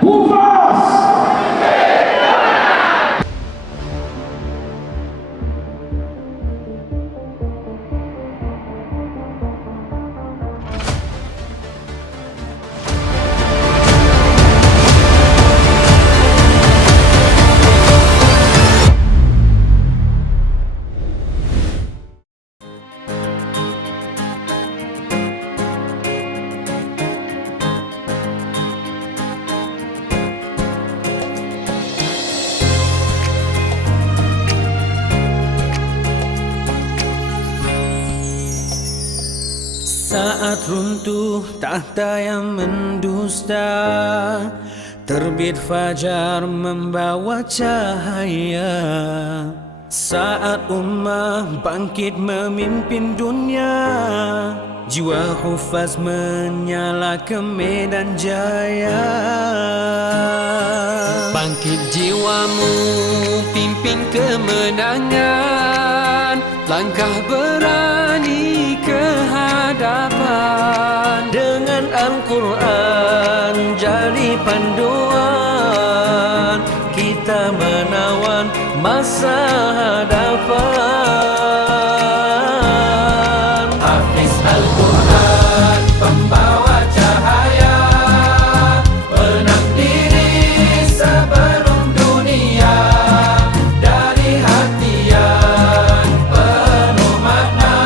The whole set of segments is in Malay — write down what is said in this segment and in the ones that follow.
Hufaz! Saat runtuh tahta yang mendusta, terbit fajar membawa cahaya. Saat ummah bangkit memimpin dunia, jiwa hufaz menyala ke medan jaya. Bangkit jiwamu, pimpin kemenangan, langkah berani ke hadapan. Dengan Al-Quran jadi panduan, kita menawan masa hadapan. Hafiz Al-Quran, pembawa cahaya, menang diri sebelum dunia. Dari hati yang penuh makna,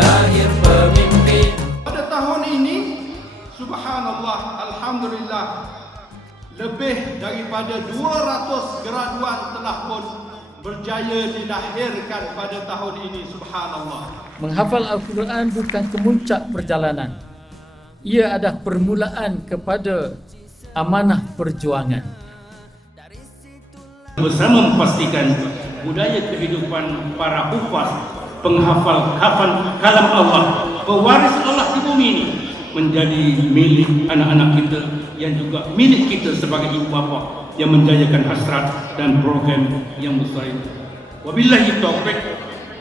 lahir pemimpin. Pada tahun ini, subhanallah, alhamdulillah, lebih daripada 200 graduan telah pun berjaya dilahirkan pada tahun ini, subhanallah. Menghafal Al-Quran bukan kemuncak perjalanan. Ia adalah permulaan kepada amanah perjuangan. Bersama memastikan budaya kehidupan para hufaz, penghafal kalam Allah, pewaris Allah di bumi ini menjadi milik anak-anak kita yang juga milik kita sebagai ibu bapa yang menjayakan hasrat dan program yang besar ini. Wabillahi taufiq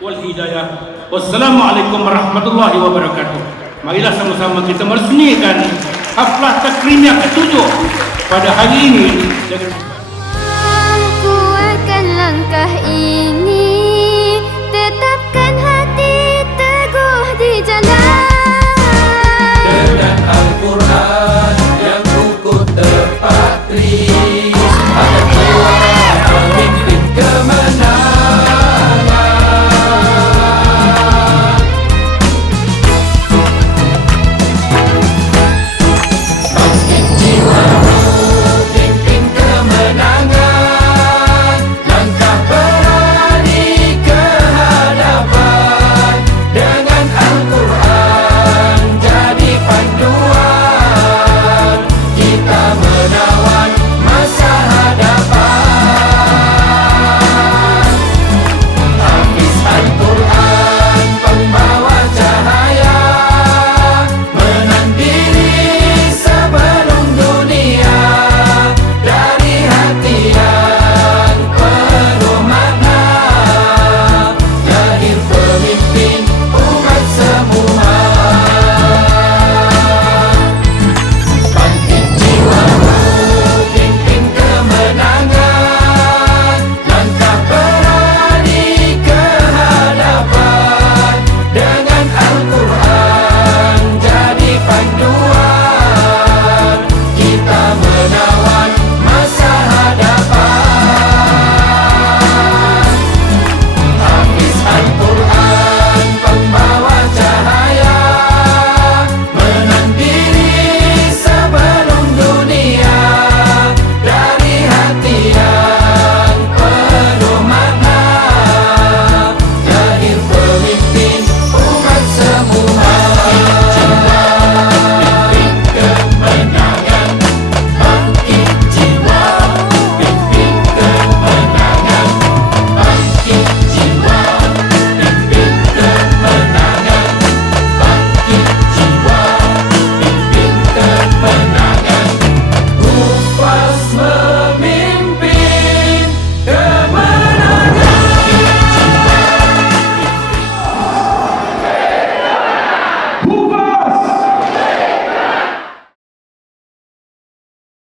wal hidayah. Wassalamualaikum warahmatullahi wabarakatuh. Marilah sama-sama kita meresmikan haflah takrimiyah ke-7 pada hari ini. Kuatkan langkah ini.